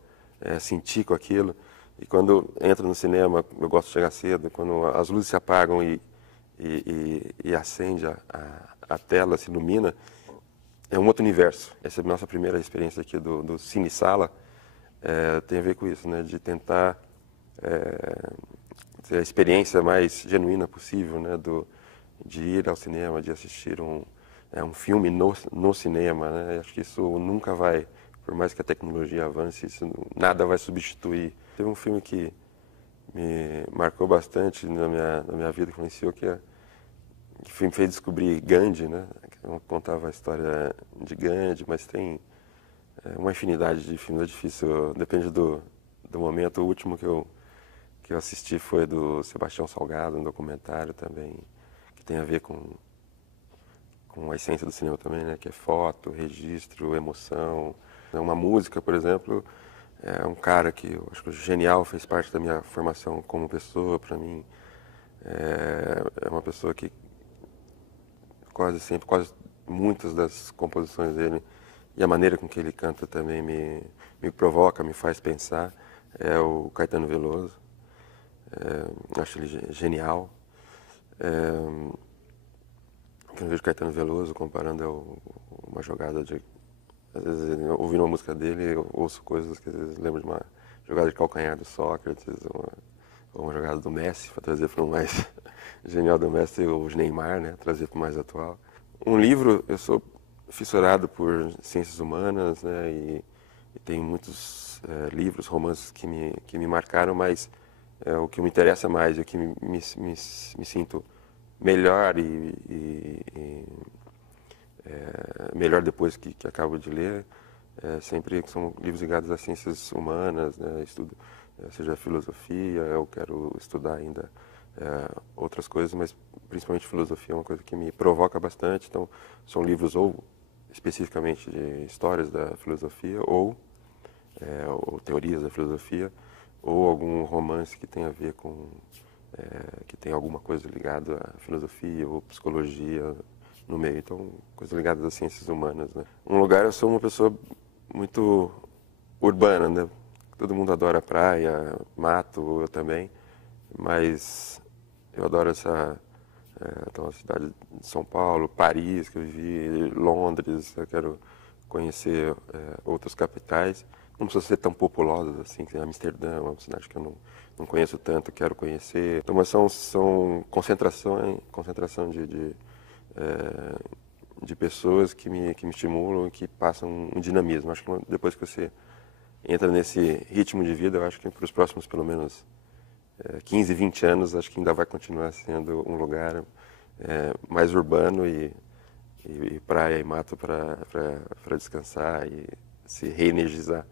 sentir com aquilo. E quando entro no cinema, eu gosto de chegar cedo, quando as luzes se apagam e acende a tela, se ilumina, é um outro universo. Essa é a nossa primeira experiência aqui do Cine Sala, tem a ver com isso, né? De tentar ter a experiência mais genuína possível, né? De ir ao cinema, de assistir um filme no cinema, né? Acho que isso nunca vai, por mais que a tecnologia avance, nada vai substituir. Teve um filme que me marcou bastante na minha vida, que influenciou, que me fez descobrir Gandhi, né? Eu contava a história de Gandhi, mas tem uma infinidade de filmes, é difícil, depende do momento. O último que eu assisti foi do Sebastião Salgado, um documentário também, que tem a ver com a essência do cinema também, né? Que é foto, registro, emoção. Uma música, por exemplo, é um cara que eu acho que genial, fez parte da minha formação como pessoa, para mim. É uma pessoa que quase muitas das composições dele e a maneira com que ele canta também me provoca, me faz pensar, é o Caetano Veloso. Acho ele genial. Quando eu vejo Caetano Veloso comparando uma jogada de... Às vezes, ouvindo uma música dele, eu ouço coisas que às vezes lembro de uma jogada de calcanhar do Sócrates, ou uma jogada do Messi, para trazer para o mais genial do Messi, ou o Neymar, né? Trazer para o mais atual. Um livro, eu sou fissurado por ciências humanas, né? E tem muitos livros, romances que me marcaram, mas o que me interessa mais, o que me sinto melhor melhor depois que acabo de ler, sempre são livros ligados às ciências humanas, né? Estudo, seja filosofia, eu quero estudar ainda outras coisas, mas principalmente filosofia é uma coisa que me provoca bastante. Então, são livros ou especificamente de histórias da filosofia, ou teorias da filosofia, ou algum romance que tenha a ver que tem alguma coisa ligada à filosofia ou psicologia no meio. Então, coisas ligadas às ciências humanas, né? Um lugar, eu sou uma pessoa muito urbana, né? Todo mundo adora praia, mato, eu também, mas eu adoro então, a cidade de São Paulo, Paris, que eu vivi, Londres, eu quero conhecer outras capitais. Não precisa ser tão populosas assim, que Amsterdã é uma cidade que eu não conheço tanto, quero conhecer. Então, mas são concentração de pessoas que me estimulam e que passam um dinamismo. Acho que depois que você entra nesse ritmo de vida, eu acho que para os próximos, pelo menos, 15, 20 anos, acho que ainda vai continuar sendo um lugar mais urbano e praia e mato para descansar e se reenergizar.